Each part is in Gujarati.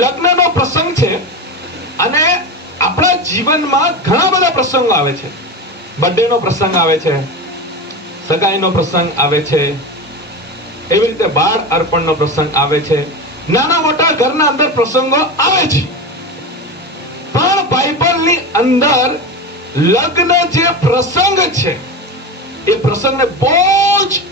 લગ્નનો પ્રસંગ છે અને આપણા જીવનમાં ઘણા બધા પ્રસંગો આવે છે. બર્થડે નો પ્રસંગ આવે છે, સગાઈનો પ્રસંગ આવે છે, એવી રીતે બાળ અર્પણનો પ્રસંગ આવે છે. નાના મોટા ઘરના અંદર પ્રસંગો આવે છે. પણ બાઇબલની અંદર લગ્ન જે પ્રસંગ છે એ પ્રસંગને બહુ જ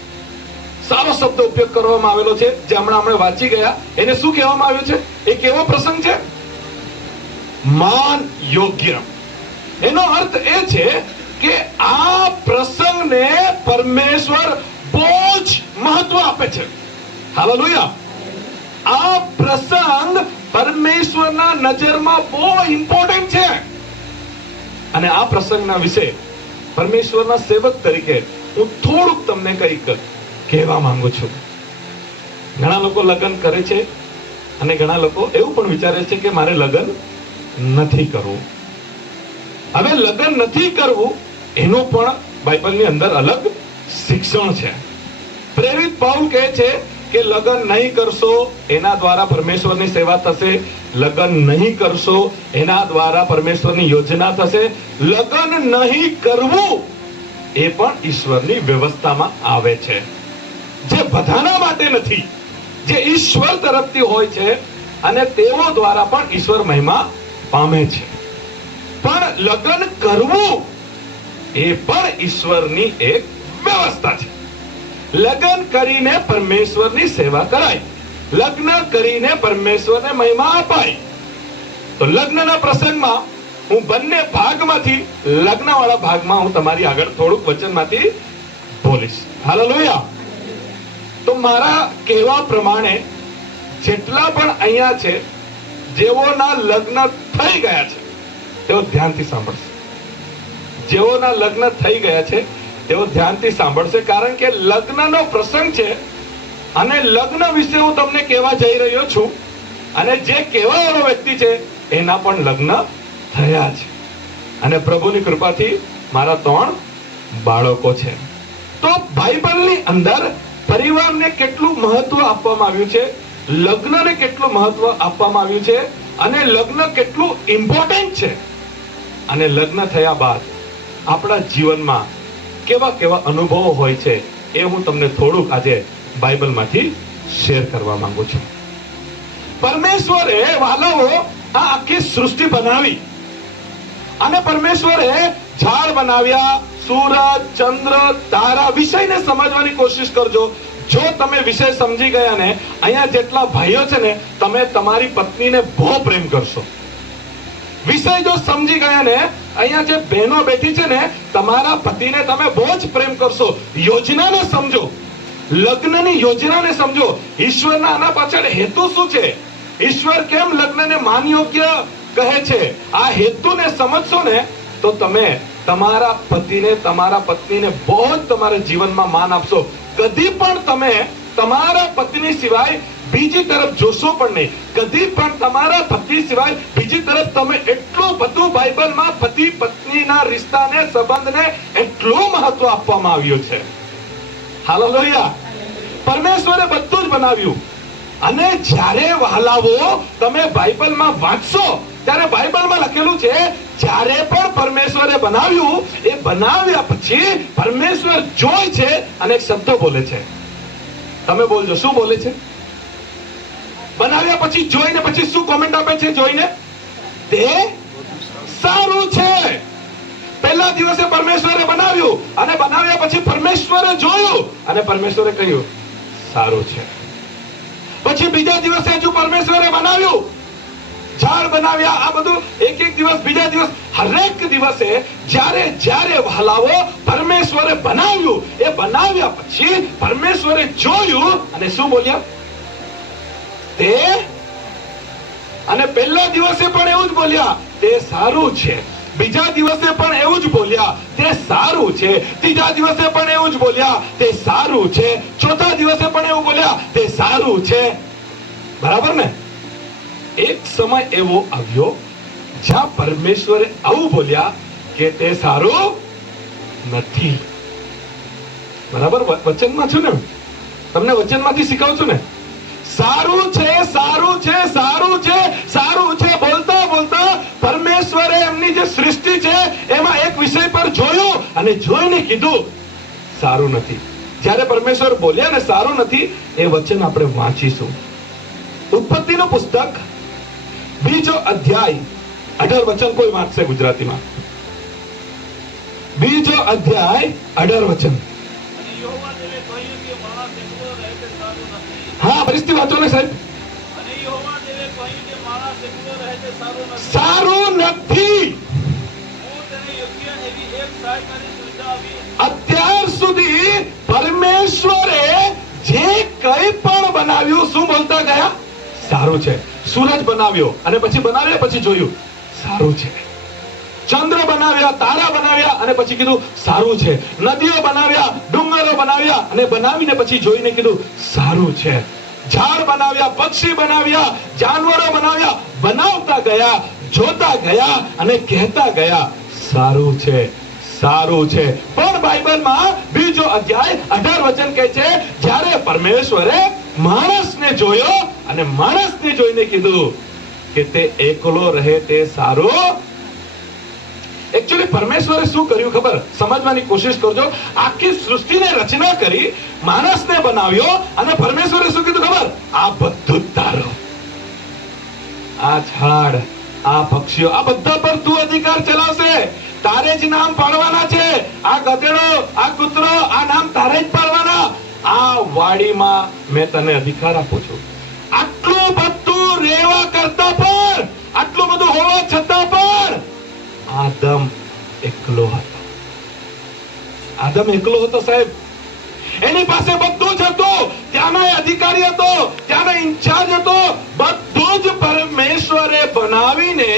સારો શબ્દ ઉપયોગ કરવામાં આવેલો છે, જે હમણાં આપણે વાંચી ગયા. એને શું કહેવામાં આવ્યું છે? એ કેવો પ્રસંગ છે? માન યોગ્ય. એનો અર્થ એ છે કે આ પ્રસંગને પરમેશ્વર બહુ જ મહત્વ આપે છે. હાલેલુયા. આ પ્રસંગ પરમેશ્વરના નજરમાં બહુ ઇમ્પોર્ટન્ટ છે. અને આ પ્રસંગના વિશે પરમેશ્વરના સેવક તરીકે હું થોડુંક તમને કંઈક કહેવા માંગુ છું. ઘણા લોકો લગ્ન કરે છે અને ઘણા લોકો એવું પણ વિચારે છે કે મારે લગ્ન નથી કરવું. હવે લગ્ન નથી કરવું એનું પણ બાઇબલની અંદર અલગ શિક્ષણ છે. પ્રેરિત પાઉલ કહે છે કે લગ્ન નહીં કરશો એના દ્વારા પરમેશ્વરની સેવા થશે, લગ્ન નહીં કરશો એના દ્વારા પરમેશ્વરની યોજના થશે. લગ્ન નહીં કરવું એ પણ ઈશ્વરની વ્યવસ્થામાં આવે છે, જે બધાના માટે નથી, જે ઈશ્વર તરફથી હોય છે અને તેઓ દ્વારા પણ ઈશ્વર મહિમા પામે છે. પણ લગ્ન કરવું એ પણ ઈશ્વરની એક વ્યવસ્થા છે. લગ્ન કરીને પરમેશ્વરની સેવા કરાય, લગ્ન કરીને પરમેશ્વરને મહિમા અપાય. તો લગ્નના પ્રસંગમાં હું બંને ભાગમાંથી, લગ્નવાળા ભાગમાં હું તમારી આગળ થોડુંક વચનમાંથી બોલીશ. હાલેલુયા. તો મારા કહેવા પ્રમાણે જેટલા પણ અહીંયા છે જેઓના લગ્ન થઈ ગયા છે તેઓ ધ્યાનથી સાંભળશે. જેઓના લગ્ન થઈ ગયા છે તેઓ ધ્યાનથી સાંભળશે, કારણ કે લગ્નનો પ્રસંગ છે અને લગ્ન વિશે હું તમને કહેવા જઈ રહ્યો છું. અને જે કહેવા વાળો વ્યક્તિ છે એના પણ લગ્ન થયા છે અને પ્રભુની કૃપાથી મારા 3 બાળકો છે. તો બાઇબલની અંદર પરિવારને કેટલું મહત્વ આપવામાં આવ્યું છે, લગ્નને કેટલું મહત્વ આપવામાં આવ્યું છે અને લગ્ન કેટલું ઇમ્પોર્ટન્ટ છે. અને લગ્ન થયા બાદ આપણા જીવનમાં કેવા કેવા અનુભવો હોય છે એ હું તમને થોડુંક આજે બાઇબલમાંથી શેર કરવા માંગુ છું. પરમેશ્વરે વાલાઓ આ આખી સૃષ્ટિ બનાવી અને પરમેશ્વરે ઝાડ બનાવ્યા, સૂરજ, ચંદ્ર, તારા. વિષયને સમજવાની કોશિશ કરજો. જો તમે વિષય સમજી ગયા ને, અહીંયા જેટલા ભાઈઓ છે ને, તમે તમારી પત્નીને બહુ પ્રેમ કરશો. વિષય જો સમજી ગયા ને, અહીંયા જે બહેનો બેઠી છે ને, તમારા પતિને તમે બહુ જ પ્રેમ કરશો. યોજનાને સમજો, લગ્નની યોજનાને સમજો. ઈશ્વરના આના પાછળ હેતુ શું છે? ઈશ્વર કેમ લગ્નને માનયોગ્ય કહે છે? આ હેતુને સમજશો ને તો તમે તમારા પતિને, તમારા પત્નીને બહુ જ તમારા જીવનમાં માન આપશો. કદી પણ તમે તમારા પત્ની સિવાય બીજી તરફ જોશો પણ નહીં. કદી પણ તમારા પતિ સિવાય બીજી તરફ તમે એટલું બધું બાઇબલમાં પતિ પત્નીના રિશ્તાને, સંબંધને એટલું મહત્વ આપવામાં આવ્યું છે. હાલેલુયા. પરમેશ્વરે બધું જ બનાવ્યું. અને જ્યારે વહાલાઓ તમે બાઇબલમાં વાંચશો ત્યારે બાઇબલમાં લખેલું છે, જ્યારે પણ પરમેશ્વરે બનાવ્યું, એ બનાવ્યા પછી પરમેશ્વર જોઈ છે અને એક શબ્દ બોલે છે. તમે બોલજો, શું બોલે છે? બનાવ્યા પછી જોઈને પછી શું કોમેન્ટ આપે છે? જોઈને તે સારું છે. પહેલા દિવસે પરમેશ્વરે બનાવ્યું અને બનાવ્યા પછી પરમેશ્વરે જોયું અને પરમેશ્વરે કહ્યું સારું છે. પછી બીજા દિવસે હજુ પરમેશ્વરે બનાવ્યું, ઝાડ બનાવ્યા, આ બધું એક એક દિવસ, બીજા દિવસ, હરેક દિવસે જ્યારે જ્યારે વહાલાઓ પરમેશ્વરે બનાવ્યું, એ બનાવ્યા પછી પરમેશ્વરે જોયું અને શું બોલ્યા? તે. અને પહેલા દિવસે પણ એવું જ બોલ્યા, તે સારું છે. બીજા દિવસે પણ એવું જ બોલ્યા, તે સારું છે. ત્રીજા દિવસે પણ એવું જ બોલ્યા, તે સારું છે. ચોથા દિવસે પણ એવું બોલ્યા, તે સારું છે. બરાબર ને? એક સમય એવો આવ્યો જ્યાં પરમેશ્વરે આવું બોલ્યા કે તે સારું નથી. બરાબર? વચનમાં છું ને, તમને વચનમાંથી શીખવું છું ને. સારું છે, સારું છે, સારું છે, અને જોઈને કીધું સારું નથી. જ્યારે પરમેશ્વર બોલ્યા ને સારું નથી, એ વચન આપણે વાંચીશું. ઉત્પત્તિનું પુસ્તક 2 અધ્યાય 18 વચન. કોઈ વાંચશે ગુજરાતીમાં? 2 અધ્યાય 18 વચન. હા, પરિસ્થિતિ વાંચો ને સાહેબ. સારું નથી. અત્યાર સુધી પરમેશ્વરે જે કંઈ પણ બનાવ્યું, શું બોલતા ગયા? સારું છે. સૂરજ બનાવ્યો અને પછી બનાવ્યા, પછી જોયું સારું છે. ચંદ્ર બનાવ્યા, તારા બનાવ્યા અને પછી કીધું સારું છે. નદીઓ બનાવ્યા, ડુંગરો બનાવ્યા અને બનાવીને પછી જોઈને કીધું સારું છે. ઝાડ બનાવ્યા, પક્ષી બનાવ્યા, જાનવરો બનાવ્યા, બનાવતા ગયા, જોતા ગયા અને કહેતા ગયા સારું છે, સારું છે. પણ બાઇબલમાં 2 અધ્યાય 18 વચન કહે છે, જ્યારે પરમેશ્વરે માણસને જોયો અને માણસને જોઈને કીધું કે તે એકલો રહે તે સારું. એકચ્યુઅલી પરમેશ્વરે શું કર્યું ખબર? સમજવાની કોશિશ કરજો. આખી સૃષ્ટિને રચના કરી, માણસને બનાવ્યો અને પરમેશ્વરે શું કીધું ખબર? આ બધું તારું. આ ઝાડ, આ પક્ષીઓ, આ બધા પર તું અધિકાર ચલાવશે. તારે જ નામ પાડવાના છે. આ ગધેડો, આ કૂતરો, આ નામ તારે જ પાડવાના. આ વાડીમાં મેં તને અધિકાર આપું છું. આટલું બધું રહેવા કરતા પણ, આટલું બધું હોવા છતાં પણ આદમ એકલો હતો. આદમ એકલો હતો સાહેબ. એની પાસે બધું જ હતું. ત્યાંનો અધિકારી હતો, ત્યાંનો ઇન્ચાર્જ હતો. બધું જ પરમેશ્વરે બનાવીને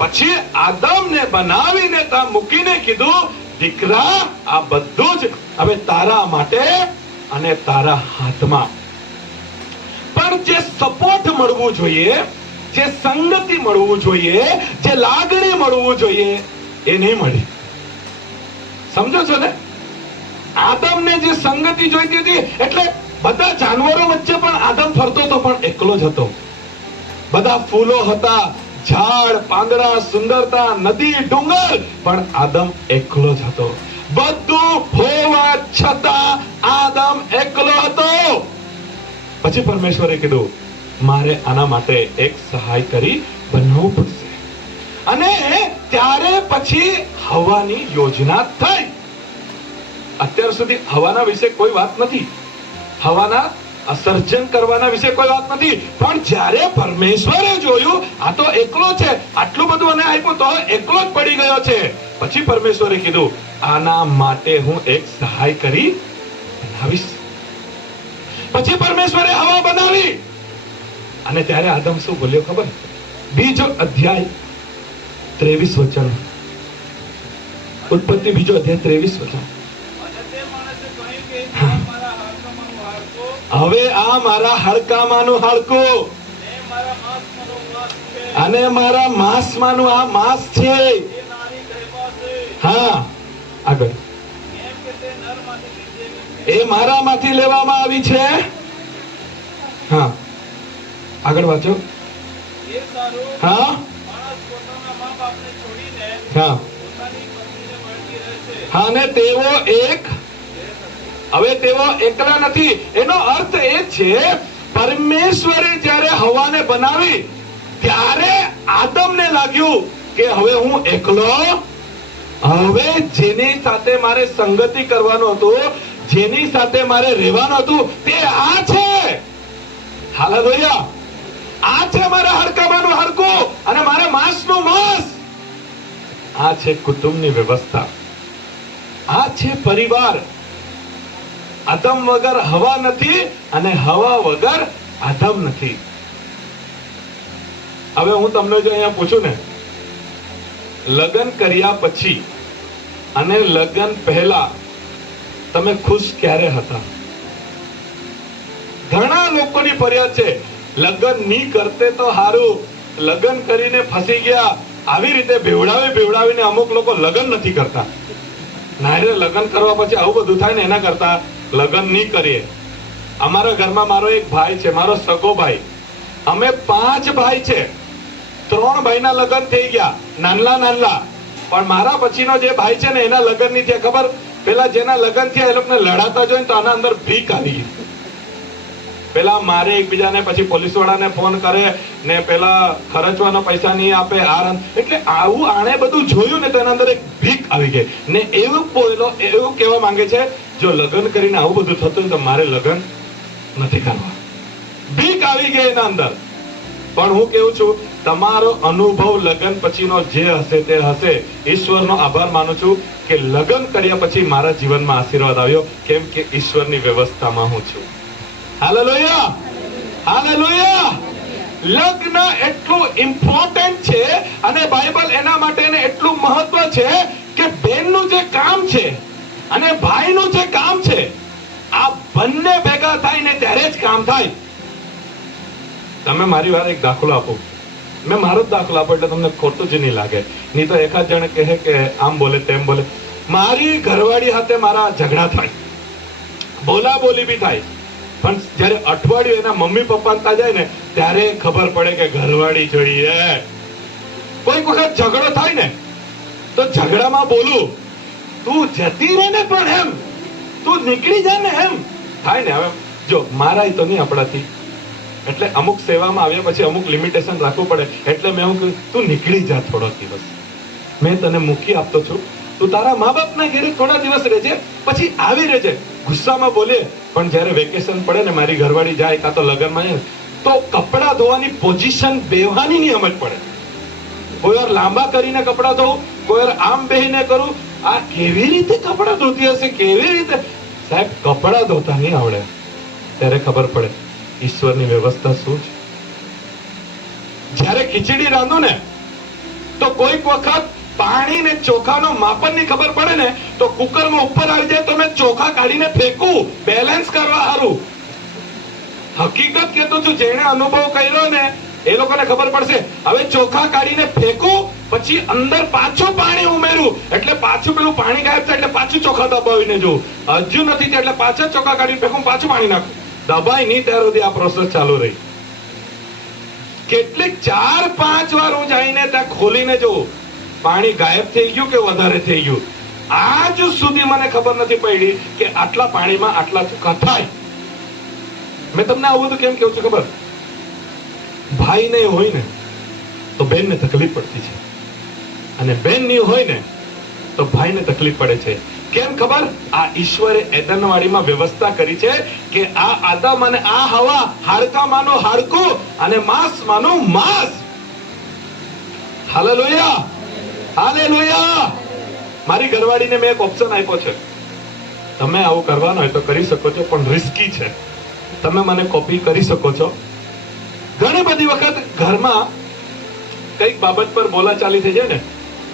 પછી આદમને બનાવીને ત્યાં મૂકીને કીધું, દીકરા, આ બધું જ હવે તારા માટે અને તારા હાથમાં. પણ જે સપોર્ટ મળવું જોઈએ, જે સંગતિ મળવું જોઈએ, જે લાગણી મળવું જોઈએ, એ નહીં મળી. સમજો છો ને? આદમને જે સંગતિ જોઈતી હતી, એટલે બધા જાનવરો વચ્ચે પણ આદમ ફરતો હતો, પણ એકલો જ હતો. બધા ફૂલો હતા, ઝાડ, પાંદડા, સુંદરતા, નદી, ડુંગર, પણ આદમ એકલો જ હતો. બધું હોવા છતાં આદમ એકલો હતો. પછી પરમેશ્વરે કીધું, મારે આના માટે એક સહાય કરી બનાવવું પડશે. અને ત્યારે પછી હવાની યોજના થઈ. અત્યાર સુધી હવાના વિશે કોઈ વાત નથી, હવાના સર્જન કરવાના વિશે કોઈ વાત નથી. પણ જ્યારે પરમેશ્વરે જોયું આ તો એકલો છે, આટલું બધું મને આપ્યું તો એકલો જ પડી ગયો છે, પછી પરમેશ્વરે કીધું આના માટે હું એક સહાય કરી બનાવીશ. પછી પરમેશ્વરે હવા બનાવી. અને ત્યારે આદમ શું બોલ્યો ખબર? 2 અધ્યાય 23 વચન. ઉત્પત્તિ 2 અધ્યાય 23 વચન. હવે આ મારા હાડકામાંનું હાડકું અને મારા માંસમાંનું આ માંસ છે. હા, આગળ. એ મારામાંથી લેવામાં આવી છે. હા, આગળ વાંચો. હા, હા, હા, ને તેઓ એક. હવે તેઓ એકલા નથી. એનો અર્થ એ છે, પરમેશ્વરે જ્યારે હવાને બનાવી ત્યારે આદમને લાગ્યું કે હવે હું એકલો, હવે જેની સાથે મારે સંગતિ કરવાનું હતું, જેની સાથે મારે રહેવાનું હતું, તે આ છે. હાલેલુયા. આ છે મારા હાડકામાંનું હાડકું અને મારા માંસનું માંસ. આ છે કુટુંબની વ્યવસ્થા. આ છે પરિવાર. આદમ વગર હવા નથી અને હવા વગર આદમ નથી. હવે હું તમને જો અહીંયા પૂછું ને, લગ્ન કર્યા પછી અને લગ્ન પહેલા તમે ખુશ ક્યારે હતા? ઘણા લોકોની ફરિયાદ છે, લગ્ન નહીં કરતે તો હારું, લગ્ન કરીને ફસી ગયા. આવી રીતે બેવડાવીને અમુક લોકો લગ્ન નથી કરતા. ના, લગ્ન કરવા પછી આવું બધું થાય ને, એના કરતા લગ્ન નહીં કરીએ. અમારા ઘરમાં મારો એક ભાઈ છે, મારો સગો ભાઈ. અમે 5 ભાઈ છે. 3 ભાઈના લગ્ન થઈ ગયા, નાનલા. પણ મારા પછીનો જે ભાઈ છે ને એના લગ્ન ની થયા ખબર, પેલા જેના લગ્ન થયા એ લોકોને લડાતા જોઈને તો આના અંદર ભીખ આવી ગઈ. પેલા મારે એકબીજાને, પછી પોલીસ વાળાને ફોન કરે ને પેલા ખર્ચવાના પૈસા નહીં આપે, એટલે આવું આણે બધું જોયું ને તો એના અંદર એક ભીખ આવી ગઈ ને એવું બોલો, એવું કહેવા માંગે છે જો લગ્ન કરીને આવું બધું થતું તો મારે લગ્ન નથી કરવા. ભીખ આવી ગઈ એના અંદર. પણ હું કેવું છું, તમારો અનુભવ લગ્ન પછીનો જે હશે તે હશે. ઈશ્વરનો આભાર માનું છું કે લગ્ન કર્યા પછી મારા જીવનમાં આશીર્વાદ આવ્યો, કેમ કે ઈશ્વરની વ્યવસ્થામાં હું છું. Hallelujah, hallelujah. લગ્ન એટલું ઇમ્પોર્ટન્ટ છે અને બાઇબલ એના માટે એટલું મહત્વ છે કે બેનનું જે કામ છે અને ભાઈનું જે કામ છે, આ બંને ભેગા થાય ને ત્યારે જ કામ થાય. તમે મારી વાર એક દાખલો આપો, મેં મારો જ દાખલો આપો એટલે તમને ખોટું જ નહીં લાગે. નહીં તો એકાદ જણ કહે કે આમ બોલે તેમ બોલે. મારી ઘરવાળી સાથે મારા ઝઘડા થાય, બોલા બોલી બી થાય, પણ જયારે અઠવાડિયું એના મમ્મી પપ્પા ત્યાં જાય ને ત્યારે ખબર પડે કે ઘરવાળી જોઈએ. કોઈક વખત ઝઘડો થાય ને તો ઝઘડામાં બોલું, તું જતી રહે ને પણ એમ, તું નીકળી જા ને એમ થાય ને. હવે જો મારા તો નહીં આપણાથી, એટલે અમુક સેવામાં આવ્યા પછી અમુક લિમિટેશન રાખવું પડે. એટલે મેં હું કહ્યું તું નીકળી જા થોડો દિવસ, મેં તને મૂકી આપતો છું, તું તારા મા બાપના ઘરે થોડા દિવસ રહેજે, પછી આવી રહેજે. ગુસ્સામાં બોલે, પણ જયારે વેકેશન પડે ને મારી ઘરવાળી જાય કાં તો લગ્નમાં જાય તો કપડા ધોવાની પોઝિશન બેહવાની નહીં સમજ પડે. કોઈ વાર લાંબા કરીને કપડા ધોવું, કોઈ વાર આમ બેહીને કરું. આ કેવી રીતે કપડા ધોતી હશે, કેવી રીતે? સાહેબ કપડા ધોતા નહીં આવડે ત્યારે ખબર પડે ઈશ્વરની વ્યવસ્થા શું છે. જ્યારે ખીચડી રાંધું ને તો કોઈક વખત પાણી ને ચોખાનો માપન ની ખબર પડે ને તો કુકરમાં ઉપર આવી જાય તો મેં ચોખા કાઢીને ફેંકું બેલેન્સ કરવા સારું. હકીકત કહેતો છું, જેણે અનુભવ કર્યો ને એ લોકોને ખબર પડશે. હવે ચોખા કાઢીને ફેંકું, પછી અંદર પાછું પાણી ઉમેરું, એટલે પાછું પેલું પાણી ગાયબ થાય, એટલે પાછું ચોખા દબાવીને જોઉં, હજુ નથી થયા એટલે પાછા ચોખા કાઢીને ફેંકું, પાછું પાણી નાખું. દબાઈ નહીં ત્યાર સુધી આ પ્રોસેસ ચાલુ રહી. કેટલીક 4-5 વાર હું જઈને ત્યાં ખોલીને જોઉં પાણી ગાયબ થઈ ગયું કે વધારે થઈ ગયું. આજ સુધી મને ખબર નથી પડી કે આટલા પાણીમાં આટલા ચોખા થાય. મેં તમને આવું બધું કેમ કહું છું ખબર? ભાઈ ને હોય ને તો બેન ને તકલીફ પડતી છે, અને બેન ની હોય ને તો ભાઈ ને તકલીફ પડે છે. કેમ ખબર? આ ઈશ્વરે એદનવાડીમાં વ્યવસ્થા કરી છે કે આ આદમ અને આ હવા હાડકામાંનું હાડકું અને માંસમાંનું માંસ. Hallelujah, hallelujah. મારી ઘરવાળીને મેં એક ઓપ્શન આપ્યો છે, તમે આવું કરવાનું હોય તો કરી શકો છો, પણ રિસ્કી છે. તમે મને કોપી કરી શકો છો. ઘણી બધી વખત ઘરમાં કઈક બાબત પર બોલાચાલી થઈ જાય ને,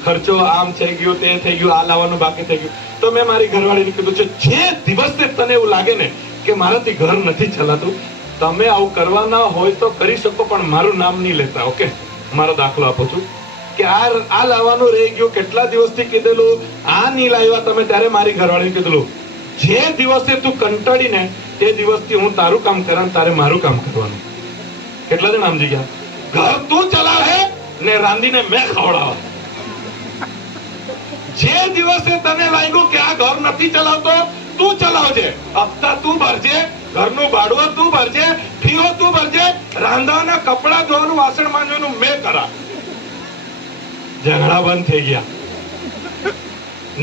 ખર્ચો આમ થઈ ગયો, તે થઈ ગયું, આ લાવવાનું બાકી થઈ ગયું, તો મેં મારી ઘરવાળીને કીધું છે જે દિવસે તને એવું લાગે ને કે મારાથી ઘર નથી ચલાતું, તમે આવું કરવાના હોય તો કરી શકો, પણ મારું નામ નહીં લેતા. ઓકે, મારો દાખલો આપું છું કે આ લાવવાનું રહી ગયું, કેટલા દિવસથી કીધેલું, આ નહીં લાવ્યા તમે, ત્યારે મારી ઘરવાળીને કીધેલું જે દિવસે તું કંટાળી ને તે દિવસથી હું તારું કામ કરા, તારે મારું કામ કરવાનું. કેટલા જણ સમજી ગયા? ઘર તું ચલાવે ને રાંધીને મેં ખવડાવવા. જે દિવસે તને લાગ્યું કે આ ઘર નથી ચલાવતો, તું ચલાવજે, હપ્તા તું ભરજે, ઘરનું ભાડું તું ભરજે, ફીઓ તું ભરજે, રાંધવાના, કપડા ધોવાનું, વાસણ માંજવાનું મેં કરા. ઝઘડા બંધ થઈ ગયા.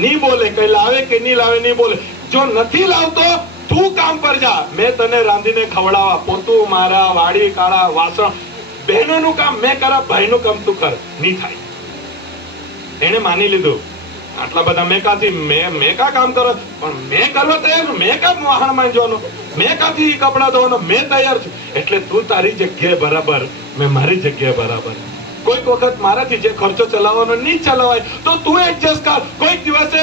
નહીં બોલે, કઈ લાવે કે નહીં લાવે નહીં બોલે. જો નથી લાવતો તું કામ પર જા, મેં તને રાંધીને ખવડાવવા, પોતું મારા, વાડી કાળા, વાસણ, બહેનોનું કામ મેં કરા, ભાઈનું કામ તું કર. નહીં થાય. એને માની લીધું આટલા બધા મેં કાથી મેં કા કામ કરો, પણ મેં કરવા તૈયાર, મેં કા વાહન માંજવાનું, મેં કાથી કપડા ધોવાનો, મેં તૈયાર છું. એટલે તું તારી જગ્યાએ બરાબર, મેં મારી જગ્યાએ બરાબર. કોઈક વખત મારાથી જે ખર્ચો ચલાવવાનો નહીં ચલાવાય તો તું એડજસ્ટ કર. કોઈક દિવસે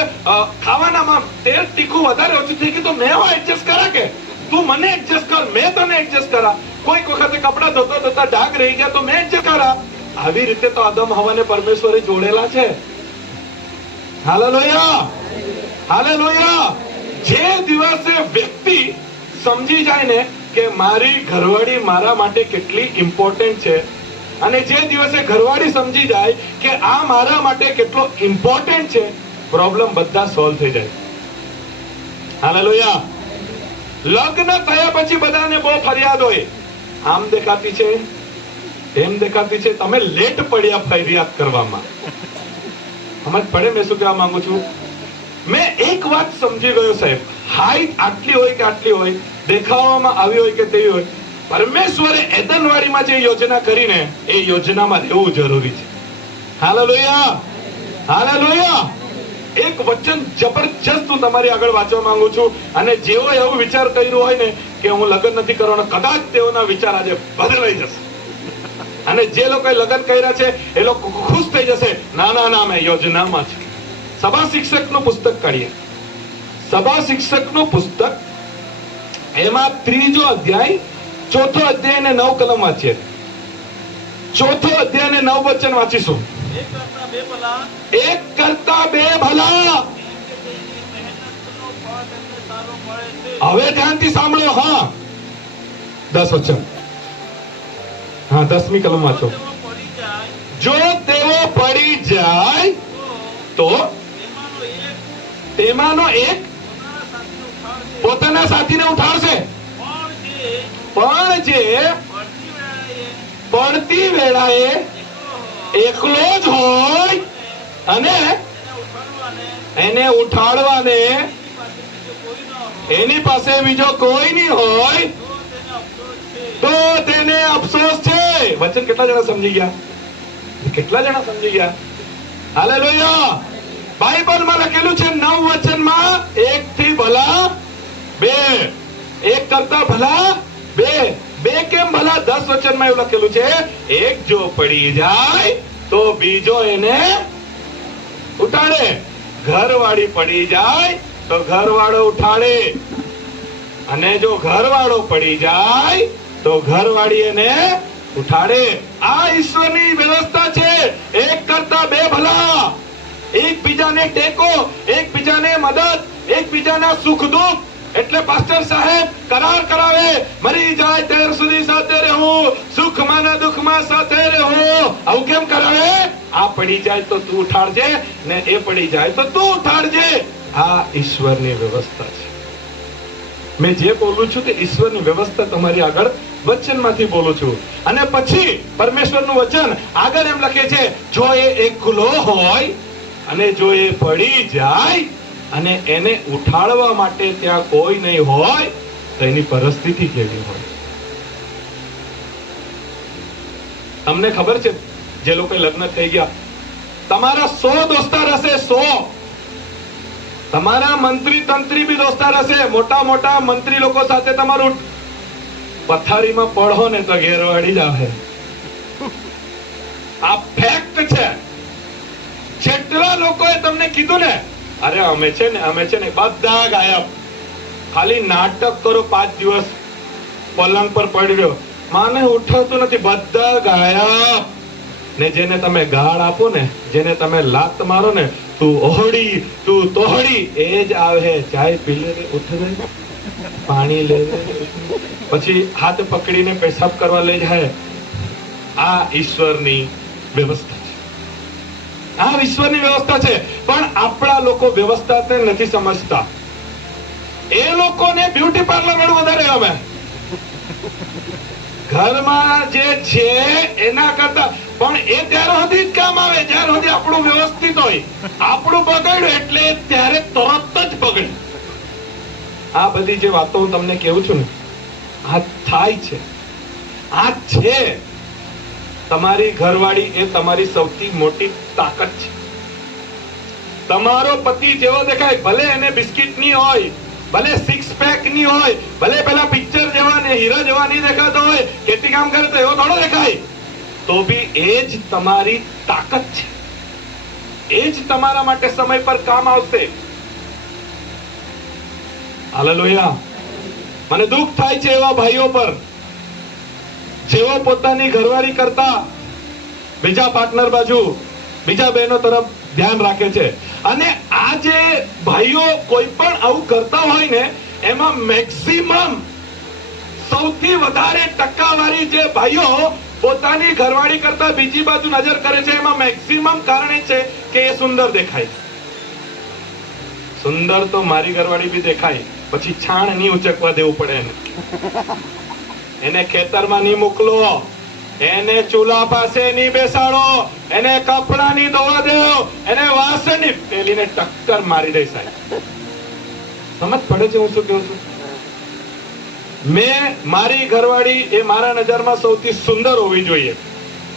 ખાવાનામાં તેલ તીખું વધારે ઓછું થઈ ગયું તો મેં એડજસ્ટ કરા, કે તું મને એડજસ્ટ કર, મેં તને એડજસ્ટ કરા. કોઈક વખતે કપડા ધોતા ધોતા ડાઘ રહી ગયા તો મેં એડજસ્ટ કરા. આવી રીતે તો આદમ હવાને પરમેશ્વરે જોડેલા છે. Hallelujah, hallelujah. જે દિવસે વ્યક્તિ સમજી જાય ને કે મારી ઘરવાળી મારા માટે કેટલી ઇમ્પોર્ટન્ટ છે, અને જે દિવસે ઘરવાળી સમજી જાય કે આ મારા માટે કેટલો ઇમ્પોર્ટન્ટ છે, પ્રોબ્લેમ બધા સોલ્વ થઈ જાય. હાલેલુયા. લગ્ન થયા પછી બધાને બહુ ફરિયાદ હોય, આમ દેખાતી છે, એમ દેખાતી છે, તમે લેટ પડ્યા ફરિયાદ કરવામાં. સમજ પડે મેં શું કહેવા માંગુ છું? મેં એક વાત સમજી ગયો સાહેબ, હાઈટ આટલી હોય કે આટલી હોય, દેખાવામાં આવી હોય કે તેવી હોય, પરમેશ્વરે એદનવાડીમાં જે યોજના કરીને એ યોજનામાં રહેવું જરૂરી છે. Hallelujah, hallelujah. એક વચન જબરજસ્ત હું તમારી આગળ વાંચવા માંગુ છું, અને જેવો એવું વિચાર કર્યો હોય ને કે હું લગ્ન નથી કરવાનો, કદાચ તેઓના વિચાર આજે બદલાઈ જશે. અને જે લોકોએ લગ્ન કર્યા છે એ લોકો ખુશ થઈ જશે. ના ના ના, મેં યોજનામાં છે. સભા શિક્ષકનું પુસ્તક કાઢીએ, સભા શિક્ષકનું પુસ્તક, એમાં 3જો અધ્યાય 4થો અધ્યાય ને 9 કલમ વાંચીએ. 4થો અધ્યાય ને 9 વચન વાંચીશું. એક કરતા બે ભલા. હવે ધ્યાનથી સાંભળો. હા, 10 વચન. હા, 10મી કલમ વાંચો. જો તેઓ પડી જાય તો તેમાંનો એક પોતાના સાથીને ઉઠાડશે, પણ જે પડતી વેળાએ એકલો જ હોય અને એને ઉઠાડવાને એની પાસે બીજો કોઈ નહીં હોય તો તેને અફસોસ છે. વચન કેટલા જણા સમજી ગયા? કેટલા જણા સમજી ગયા? હાલેલુયા. બાઇબલમાં લખેલું છે 9 વચનમાં, 1 થી ભલા 2, 1 કરતા ભલા 2. 2 કેમ ભલા? 10 વચનમાં એવું લખેલું છે, એક જો પડી જાય તો બીજો એને ઉઠાડે. ઘરવાળી પડી જાય તો ઘરવાળો ઉઠાડે, અને જો ઘરવાળો પડી જાય તો ઘરવાળી એને ઉઠાડે. આ ઈશ્વરની વ્યવસ્થા છે. 1 કરતા 2 ભલા, એકબીજાને ટેકો, એકબીજાને મદદ, એકબીજાના સુખ દુઃખ. એટલે પાસ્ટર સાહેબ કરાર કરાવે, મરી જાય ત્યાર સુધી સાથે રહેવું, સુખમાં ને દુઃખમાં સાથે રહેવું. આવું કેમ કરાવે? આ પડી જાય તો તું ઉઠાડજે, ને એ પડી જાય તો તું ઉઠાડજે. આ ઈશ્વરની વ્યવસ્થા છે. મેં જે બોલું છું તે ઈશ્વરની વ્યવસ્થા તમારી આગળ વચનમાંથી બોલું છું. અને પછી પરમેશ્વરનું વચન આગળ એમ લખે છે, જો એ એકલો હોય અને જો એ પડી જાય અને એને ઉઠાડવા માટે ત્યાં કોઈ નહીં હોય તો એની પરિસ્થિતિ કેવી હોય? તમને ખબર છે, જે લોકો લગ્ન થઈ ગયા, તમારા 100 દોસ્તાર હશે, 100. તમારા મંત્રી તંત્રી બી દોસ્તાર હશે, મોટા મોટા મંત્રી લોકો સાથે તમારું પથારીમાં પડો ને તો ઘેરવાળી જ આવે. આ ફેક્ટ છે. જેટલા લોકોએ તમને કીધું ને, અરે અમે છે ને બધા ગાયબ, ખાલી નાટક કરો, 5 દિવસ પલંગ પર પડ્યો, માને ઉઠાતું નથી, બધા ગાયબ. ને જેને તમે ગાળ આપો ને, જેને તમે લાત મારો ને, તું ઓહડી, તું તોહડી, એ જ આવે. ચાય પી લે, ઉઠ જાય, પાણી લે, પછી હાથ પકડીને પેશાબ કરવા લઈ જાય. આ ઈશ્વરની વ્યવસ્થા છે. આ ઈશ્વરની વ્યવસ્થા છે. પણ આપણા લોકો વ્યવસ્થાને નથી સમજતા. એ લોકોને બ્યુટી પાર્લર વાળું વધારે ગમે. ઘરમાં જે છે એના કરતા, પણ એ ત્યારે સુધી જ કામ આવે જ્યારે સુધી આપણું વ્યવસ્થિત હોય. આપણું બગડ્યું એટલે ત્યારે તરત જ બગડે. આ બધી જે વાતો હું તમને કહું છું ને, આ થાય છે, આ છે. તમારી ઘરવાળી એ તમારી સૌથી મોટી તાકાત છે. તમારો પતિ જેવો દેખાય, ભલે એને બિસ્કિટ ની હોય, ભલે 6 પેક ની હોય, ભલે પેલા પિક્ચર જેવા ને હીરા જેવા નહીં દેખાતો હોય, ખેતી કામ કરે તો એવો થોડો દેખાય, તો બી એ જ તમારી તાકાત છે. એ જ તમારા માટે સમય પર કામ આવશે. હાલેલુયા. મને દુઃખ થાય છે એવા ભાઈઓ પર જેઓ પોતાની ઘરવાળી કરતા બીજા પાર્ટનર બાજુ, બીજા બહેનો તરફ ધ્યાન રાખે છે. અને આ જે ભાઈઓ કોઈ પણ આવું કરતા હોય ને, એમાં મેક્સિમમ સૌથી વધારે ટકાવારી જે ભાઈઓ પોતાની ઘરવાળી કરતા બીજી બાજુ નજર કરે છે, એમાં મેક્સિમમ કારણ એ છે કે એ સુંદર દેખાય. સુંદર તો મારી ઘરવાળી બી દેખાય, પછી છાણ નહીં ઉચકવા દેવું પડે એને ખેતરમાં નહીં મોકલો, એને ચૂલા પાસે નહીં બેસાડો, એને કપડા નહીં ધોવા દેવો, એને વાસણ નહીં પેલીને ટક્કર મારી દે. સાહેબ સમજ પડે છે હું શું કહું છું? મારી ઘરવાળી એ મારા નજરમાં સૌથી સુંદર હોવી જોઈએ.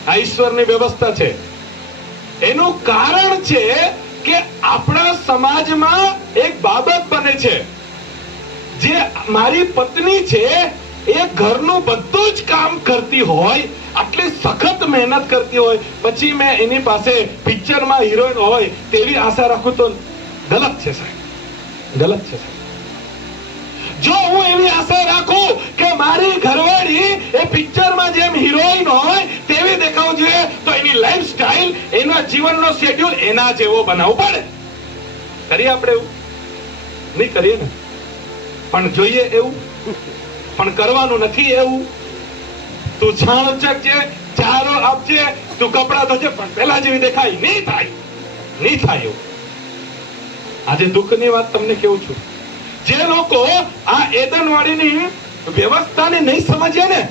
આ ઈશ્વરની વ્યવસ્થા છે. એનું કારણ છે કે આપણા સમાજમાં એક બાબત બને છે, જે મારી પત્ની છે એ ઘરનું બધું જ કામ કરતી હોય, આટલી સખત મહેનત કરતી હોય, પછી મેં એની પાસે પિક્ચરમાં હિરોઈન હોય તેવી આશા રાખું તો ગલત છે સાહેબ, ગલત છે સાહેબ. જો હું એવી આશા રાખું કે મારી ઘરવાળી એ પિક્ચરમાં જેમ હિરોઈન હોય તેવી દેખાવું જોઈએ, તો એની લાઈફસ્ટાઈલ, એના જીવનનો શેડ્યુલ એના જેવો બનાવવો પડે. કરીએ આપણે એવું? નહીં કરીએ ને. પણ જોઈએ એવું, પણ કરવાનું નથી એવું. તું છાણ ઉચકજે, ચારો આપજે, તું કપડા ધોજે, પણ પેલા જેવી દેખાય નહીં થાય, નહીં થાય એવું. આજે દુઃખની વાત તમને કેવું છું, જે લોકો આ એદનવાડીની વ્યવસ્થાને નહીં સમજ્યા ને,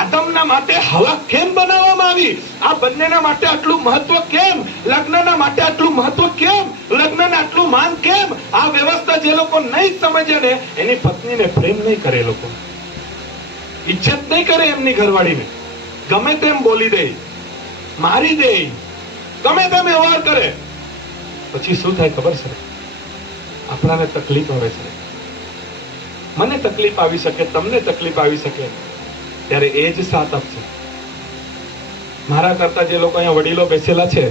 આદમના માટે હવા કેમ બનાવવામાં આવી, આ બંનેના માટે આટલું મહત્વ કેમ, લગ્નના માટે આટલું મહત્વ કેમ, લગ્નને આટલું માન કેમ, આ વ્યવસ્થા જે લોકો નહીં સમજે ને, એની પત્નીને પ્રેમ નહીં કરે, લોકો ઇજ્જત નહીં કરે એમની ઘરવાળીને, ગમે તેમ બોલી દે, મારી દે, ગમે તેમ વ્યવહાર કરે, પછી શું થાય ખબર છે? આપણાને તકલીફ આવે છે. મને તકલીફ આવી શકે, તમને તકલીફ આવી શકે, ત્યારે એ જ સાથ આપશે. મારા કરતા જે લોકો અહીંયા વડીલો બેસેલા છે,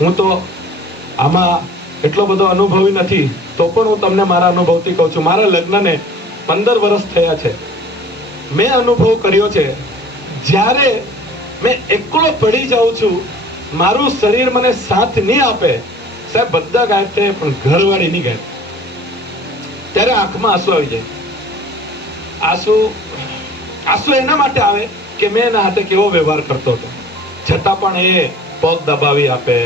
હું તો આમાં એટલો બધો અનુભવી નથી, તો પણ હું તમને મારા અનુભવથી કહું છું. મારા લગ્નને 15 વર્ષ થયા છે. મેં અનુભવ કર્યો છે, જ્યારે મેં એકલો પડી જાઉં છું, મારું શરીર મને સાથ નહીં આપે, સાહેબ બધા ગાયબ થાય પણ ઘરવાળી નહીં ગાયબ. ત્યારે આંખમાં આંસુ આવી જાય. આંસુ એના માટે આવે કે મેં એના હાથે કેવો વ્યવહાર કરતો હતો, છતાં પણ એ પગ દબાવી આપે,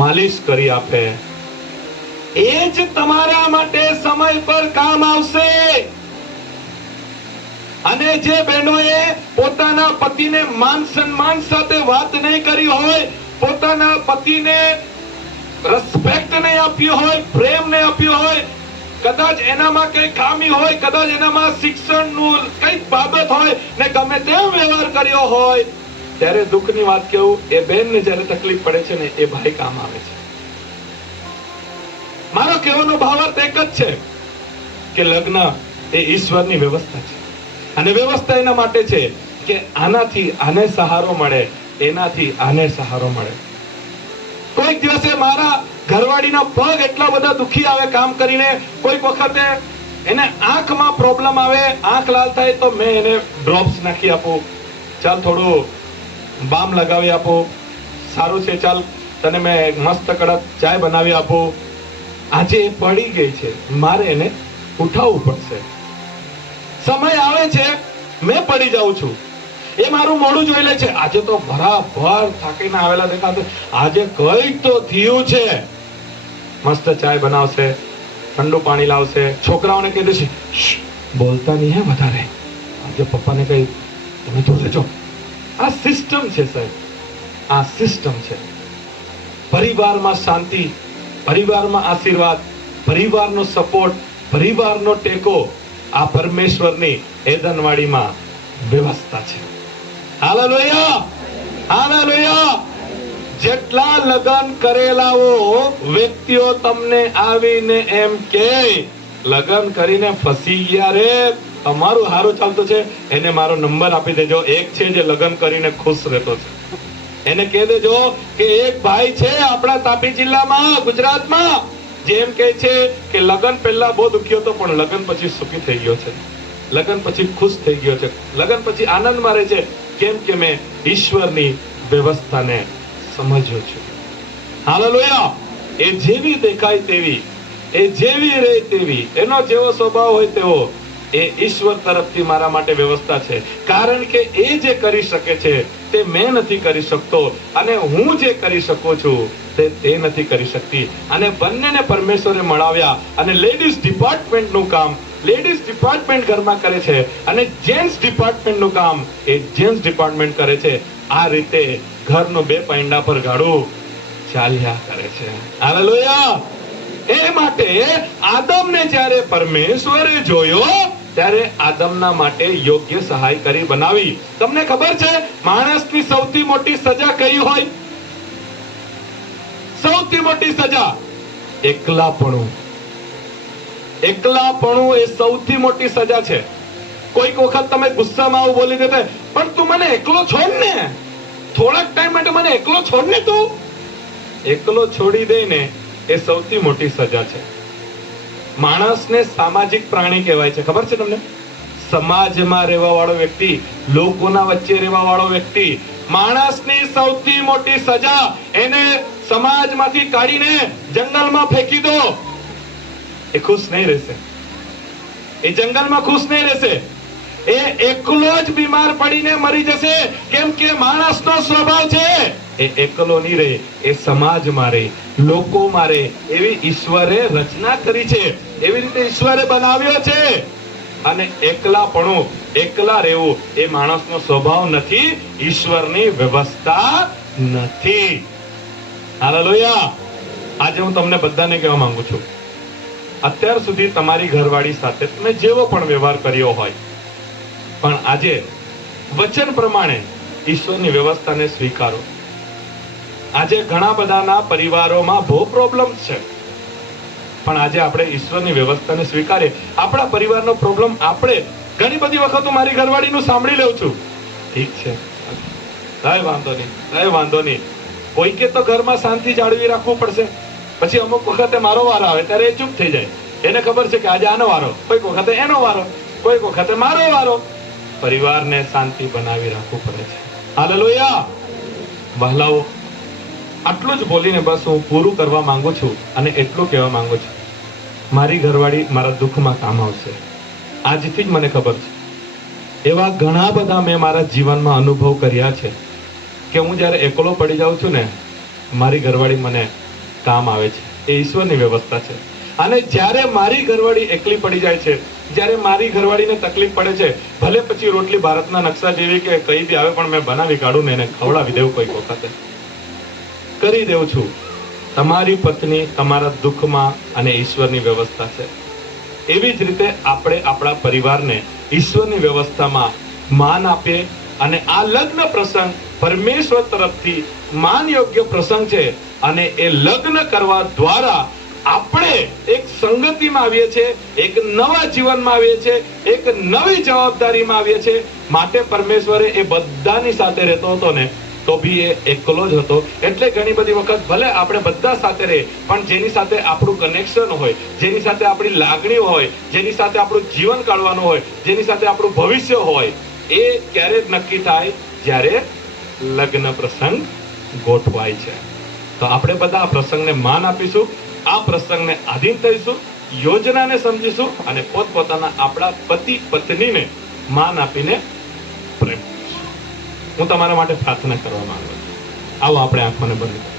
માલિશ કરી આપે. એ જ તમારા માટે સમય પર કામ આવશે. અને જે બહેનોએ પોતાના પતિને માન સન્માન સાથે વાત નહીં કરી હોય, પોતાના પતિને રિસ્પેક્ટ નહીં આપ્યું હોય, પ્રેમ નહીં આપ્યું હોય, કદાચ એનામાં કઈ ખામી હોય, કદાચ એનામાં શિક્ષણનું કઈક બાબત હોય ને ગમે તેમ વ્યવહાર કર્યો હોય, ત્યારે દુઃખની વાત કેવું, એ બેનને જ્યારે તકલીફ પડે છે ને, એ ભાઈ કામ આવે છે. મારો કહેવાનો ભાવાર્થ એક જ છે કે લગ્ન એ ઈશ્વરની વ્યવસ્થા છે, અને વ્યવસ્થા એના માટે છે કે આનાથી આને સહારો મળે, એનાથી આને સહારો મળે. કોઈક દિવસે મારા ઘરવાળીના પગ એટલા બધા દુખી આવે કામ કરીને, કોઈક વખતે એને આંખમાં પ્રોબ્લેમ આવે, આંખ લાલ થાય તો મેં એને ડ્રોપ્સ નાખી આપું, ચાલ થોડું બામ લગાવી આપું, સારું છે, ચાલ તને મેં મસ્ત કડક ચાય બનાવી આપું. આજે એ પડી ગઈ છે, મારે એને ઉઠાવવું પડશે. સમય આવે છે, મેં પડી જાઉં છું, એ મારું મોઢું જોઈ લે છે, આજે તો બરાબર થાકીને આવેલા દેખાશે, આજે કઈક તો થયું છે. મસ્ત ચાય બનાવશે, ઠંડુ પાણી લાવશે, છોકરાઓને કહી દેશે બોલતા નહીં હે વધારે, આજે પપ્પાને કઈ તમે તો લેજો. આ સિસ્ટમ છે સાહેબ, આ સિસ્ટમ છે. પરિવારમાં શાંતિ, પરિવારમાં આશીર્વાદ, પરિવારનો સપોર્ટ, પરિવારનો ટેકો, આ પરમેશ્વરની એદનવાડીમાં વ્યવસ્થા છે. Hallelujah, hallelujah. જેટલા લગ્ન કરેલાઓ વ્યક્તિઓ તમને આવીને એમ કે લગ્ન કરીને ફસી ગયા રે, તમારું સારું ચાલતું છે, એને મારો નંબર આપી દેજો. એક છે જે લગ્ન કરીને ખુશ રહેતો છે, એને કહી દેજો કે એક ભાઈ છે આપણા તાપી જિલ્લામાં, ગુજરાતમાં, જેમ કે છે કે લગ્ન પહેલા બહુ દુખ્યો હતો, પણ લગ્ન પછી સુખી થઈ ગયો છે, લગ્ન પછી ખુશ થઈ ગયો છે, લગ્ન પછી આનંદમાં રહે છે. કેમ કે મેં ઈશ્વરની વ્યવસ્થાને સમજ્યો છું. હાલેલુયા. એ જેવી દેખાય તેવી, એ જેવી રહે તેવી, એનો જેવો સ્વભાવ હોય તેવો, એ ઈશ્વર તરફથી મારા માટે વ્યવસ્થા છે, કારણ કે એ જે કરી શકે છે તે મેં નથી કરી શકતો, અને હું જે કરી શકું છું તે નથી કરી શકતી. અને બંનેને પરમેશ્વરે મળાવ્યા, અને લેડીઝ ડિપાર્ટમેન્ટનું કામ લેડીઝ ડિપાર્ટમેન્ટ ઘરમાં કરે છે, અને જેન્ટ્સ ડિપાર્ટમેન્ટનું કામ એ જેન્ટ્સ ડિપાર્ટમેન્ટ કરે છે. આ રીતે ઘરનું બે પૈંડા પર ગાડું ચાલ્યા કરે છે. હાલેલુયા. એ માટે આદમને જ્યારે પરમેશ્વરે જોયો ત્યારે આદમના માટે યોગ્ય સહાય કરી બનાવી. તમને ખબર છે માણસની સૌથી મોટી સજા કઈ હોય? સૌથી મોટી સજા એકલાપણું. એકલાપણું એ સૌથી મોટી સજા છે. કોઈક વખત તમે ગુસ્સામાં આવું બોલી દેતા, પણ તું મને એકલો છોડ ને, થોડાક ટાઈમ માટે મને એકલો છોડ ને. તું એકલો છોડી દે ને, એ સૌથી મોટી સજા છે. માણસને સામાજિક પ્રાણી કહેવાય છે. ખબર છે તમને? સમાજમાં રહેવા વાળો વ્યક્તિ, લોકોના વચ્ચે રહેવા વાળો વ્યક્તિ. માણસની સૌથી મોટી સજા, એને સમાજમાંથી કાઢીને જંગલમાં ફેંકી દો, એ ખુશ નહીં રહેશે. એ જંગલમાં ખુશ નહીં રહેશે. એ એકલો જ બીમાર પડીને મરી જશે, કેમ કે માણસનો સ્વભાવ છે એ એકલો નહીં રહે, એ સમાજમાં રહે, લોકોમાં રહે. એવી ઈશ્વરે રચના કરી છે, એવી રીતે ઈશ્વરે બનાવ્યો છે. અને એકલાપણું, એકલા રહેવું એ માણસનો સ્વભાવ નથી, ઈશ્વરની વ્યવસ્થા નથી. હાલેલુયા. આજે હું તમને બધાને કહેવા માંગુ છું, અત્યાર સુધી તમારી ઘરવાળી સાથે તમે જેવો પણ વ્યવહાર કર્યો હોય, પણ આજે વચન પ્રમાણે ઈશ્વરની વ્યવસ્થાને સ્વીકારો. આજે ઘણા બધાના પરિવારોમાં બહુ પ્રોબ્લેમ્સ છે, પણ આજે આપણે ઈશ્વરની વ્યવસ્થાને સ્વીકારીએ. આપણા પરિવારનો પ્રોબ્લેમ આપણે ઘણી બધી વખત મારી ઘરવાળીનું સાંભળી લઉં છું, ઠીક છે, કઈ વાંધો નહીં, કઈ વાંધો નહીં. કોઈકે તો ઘરમાં શાંતિ જાળવી રાખવું પડશે. પછી અમુક વખતે મારો વારો આવે ત્યારે એ ચૂપ થઈ જાય. એને ખબર છે કે આજે આનો વારો, કોઈક વખતે એનો વારો, કોઈક વખતે મારો વારો. પરિવારને શાંતિ બનાવી રાખવું પડે છે. હાલેલુયા. વહાલાઓ, આટલું જ બોલીને બસ હું પૂરું કરવા માંગુ છું, અને એટલું કહેવા માંગુ છું, મારી ઘરવાળી મારા દુઃખમાં કામ આવશે. આજથી જ મને ખબર છે. એવા ઘણા બધા મેં મારા જીવનમાં અનુભવ કર્યા છે કે હું જ્યારે એકલો પડી જાઉં છું ને, મારી ઘરવાળી મને કામ આવે છે. એ ઈશ્વરની વ્યવસ્થા છે. અને જ્યારે મારી ઘરવાળી એકલી પડી જાય છે, જ્યારે મારી ઘરવાળીને તકલીફ પડે છે, ભલે પછી રોટલી ભારતના નકશા જેવી કે કઈ બી આવે, પણ મેં બનાવી કાઢું ને એને ખવડાવી દેવું કોઈક વખતે કરી દેવું છું. તમારી પત્ની તમારા દુઃખમાં અને ઈશ્વરની વ્યવસ્થા છે. એવી જ રીતે આપણે આપણા પરિવારને ઈશ્વરની વ્યવસ્થામાં માન આપીએ. અને આ લગ્ન પ્રસંગ પરમેશ્વર તરફથી માન યોગ્ય પ્રસંગ છે, અને એ લગ્ન કરવા દ્વારા આપણે એક સંગતિમાં આવીએ છીએ, એક નવા જીવનમાં આવીએ છીએ, એક નવી જવાબદારીમાં આવીએ છીએ. માટે પરમેશ્વરે એ બધાની સાથે રહેતો હતો ને, તો બી એ એકલો જ હતો. એટલે ઘણી બધી વખત ભલે આપણે બધા સાથે રહે, પણ જેની સાથે આપણું કનેક્શન હોય, જેની સાથે આપણી લાગણીઓ હોય, જેની સાથે આપણું જીવન કાઢવાનું હોય, જેની સાથે આપણું ભવિષ્ય હોય, એ ક્યારે નક્કી થાય? જ્યારે લગ્ન પ્રસંગ ગોઠવાય છે. તો આપણે બધા આ પ્રસંગને માન આપીશું, આ પ્રસંગને આધીન થઈશું, યોજનાને સમજીશું, અને પોતપોતાના આપણા પતિ પત્નીને માન આપીને પ્રેમ. હું તમારા માટે પ્રાર્થના કરવા માંગુ છું. આવો આપણે આંખોને બંધ કરીએ.